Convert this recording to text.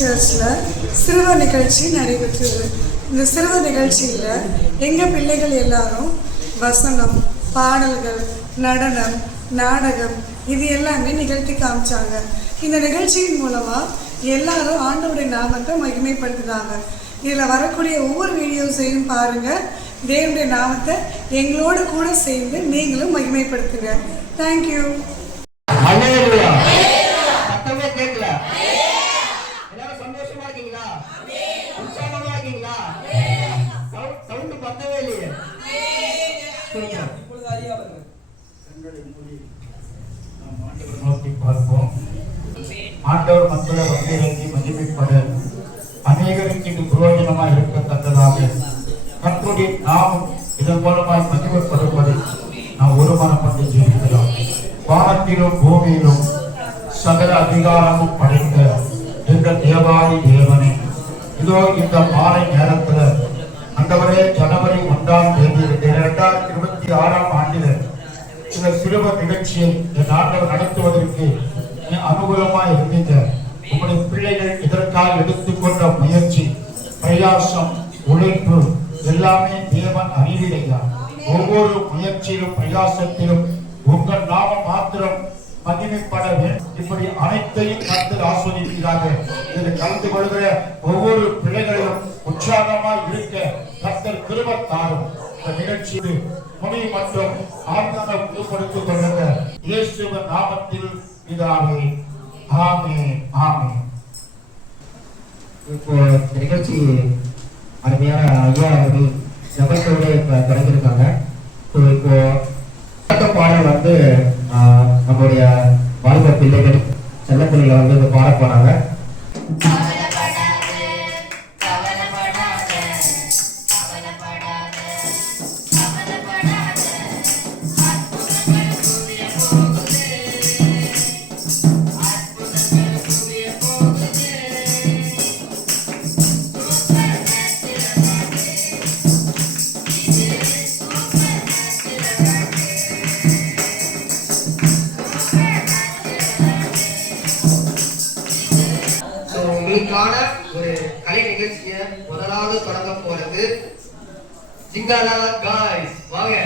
சர்ச்சில் சிறுவர் நிகழ்ச்சி நடைபெற்றது. இந்த சிறுவர் நிகழ்ச்சியில் எங்கள் பிள்ளைகள் எல்லாரும் வசனம், பாடல்கள், நடனம், நாடகம் இது எல்லாமே நிகழ்த்தி காமிச்சாங்க. இந்த நிகழ்ச்சியின் மூலமாக எல்லாரும் ஆண்டவருடைய நாமத்தை மகிமைப்படுத்தினாங்க. இதில் வரக்கூடிய ஒவ்வொரு வீடியோஸையும் பாருங்கள். தேவனுடைய நாமத்தை எங்களோடு கூட சேர்ந்து நீங்களும் மகிமைப்படுத்துங்க. தேங்க்யூ. சந்தோஷமா இருக்கீங்களா? உற்சாகமா இருக்கீங்களா? சவுண்ட் பத்தவே இல்லையே. நோக்கி பார்ப்போம். ஆண்டவர் மக்களை வந்திறங்கி மகிமைப்பட அநேகருக்கு இது பிரயோஜனமாக இருக்கத்தக்கதாக கர்த்தருடைய நாமம் இதன் மூலமாய் மகிமைப்படும்படி நாம் ஒரு மனப்பட்டு ஜெபிக்கிறோம். வானத்திலும் பூமியிலும் சகல அதிகாரமும் படைத்த எங்கள் தேவாதி தேவனே, இதோ இந்த மாலை நேரத்துல அந்தவரே ஜனவரி 1ஆம் தேதி 2026ஆம் ஆண்டில் இந்த சிறுவர் நிகழ்ச்சியை இந்த நாட்டில் நடத்துவதற்கு அனுகூலமாக இருந்தீங்க. உங்களுடைய பிள்ளைகள் இதற்காக எடுத்துக்கொண்ட முயற்சி, பிரயாசம், உழைப்பு எல்லாமே தேவன் அறிவிலையா. ஒவ்வொரு முயற்சியிலும் பிரயாசத்திலும் உங்கள் நாமம் மாத்திரம் மகிமைப்பட வேண்டும். இப்படி அனைத்தையும் கர்த்தர் ஆஸ்வதிப்பீராக. இதில் கலந்து கொள்கிற ஒவ்வொரு பிள்ளைகளையும் உற்சாகமாய் இருக்க கர்த்தர் கிருபை தாரும். இந்த நிகழ்ச்சியில் முனி மற்றும் ஆத்மாவை புதுப்படுத்திக் கொள்ளுங்க. இயேசுவின் நாமத்தில் பிதாவே, ஆமென், ஆமென். இப்போ நிகழ்ச்சி அருமையான ஐயா அவர்கள் ஜபத்தோடு தொடங்கியிருக்காங்க. இப்போ பாடல் வந்து நம்முடைய வாழ்க்கை பிள்ளைகள் செல்ல பிள்ளைகளை வந்து பாட போறாங்க. ஒரு கலை நிகழ்ச்சியை முதலாவது தொடங்க போறது சிங்காலா காய்ஸ். வாங்க.